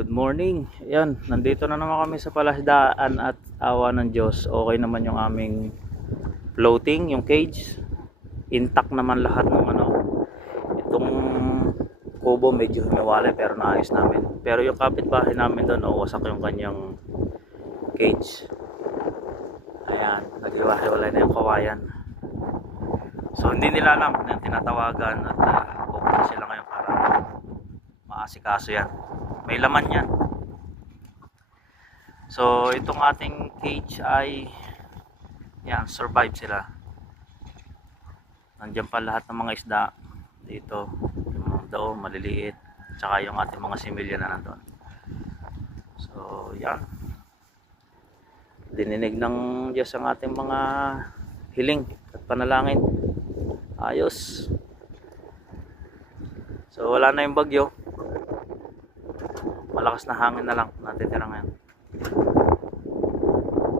Good morning. Ayan, nandito na naman kami sa palasdaan at awa ng Diyos. Okay naman yung aming floating, yung cage. Intact naman lahat ng itong kubo medyo nawala pero naayos namin. Pero yung kapitbahay namin doon, wasak yung kanyang cage. Ayan, naghiwa-hiwalay na yung kawayan. So hindi nila alam na tinatawagan at pupunta sila ngayon para maasikaso yan. May laman yan. So itong ating cage ay yan, survive sila. Nandiyan pa lahat ng mga isda dito, yung mga daon maliliit, tsaka yung ating mga similya na nandun. So yan, dininig ng Diyos ang ating mga hiling at panalangin. Ayos. So wala na yung bagyo, malakas na hangin na lang natitira ngayon.